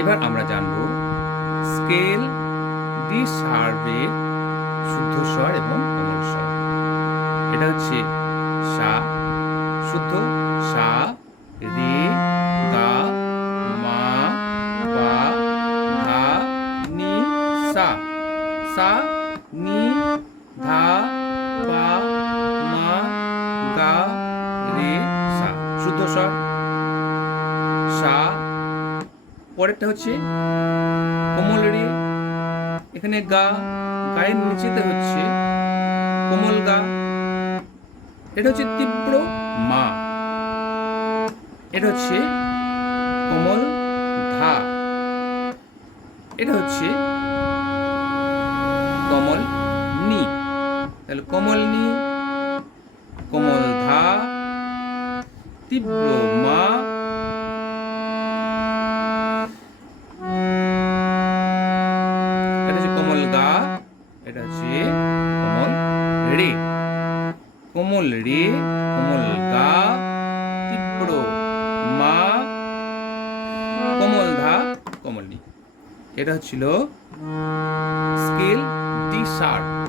এবার আমরা জানব স্কেল ডি শার্পের শুদ্ধ স্বর এবং কোমল স্বর। এটা হচ্ছে সা, শুদ্ধ সা, রে, গা, মা বা ধা, নি, সা। সা, নি, ধা বা মা, গা, রে, সা। শুদ্ধ স্বর। পরেরটা হচ্ছে কোমল রে এখানে গা, গায়ের নিচেতে হচ্ছে কোমল গা। এটা হচ্ছে তীব্র মা। এটা হচ্ছে কোমল ধা এটা হচ্ছে কমল নি। তাহলে কমল নি, কোমল ধা তীব্র মা। রে কোমল রে, কোমল গা, তীব্র মা, কোমল ধা, কোমল নি। এটা হচ্ছিল স্কেল ডি শার্প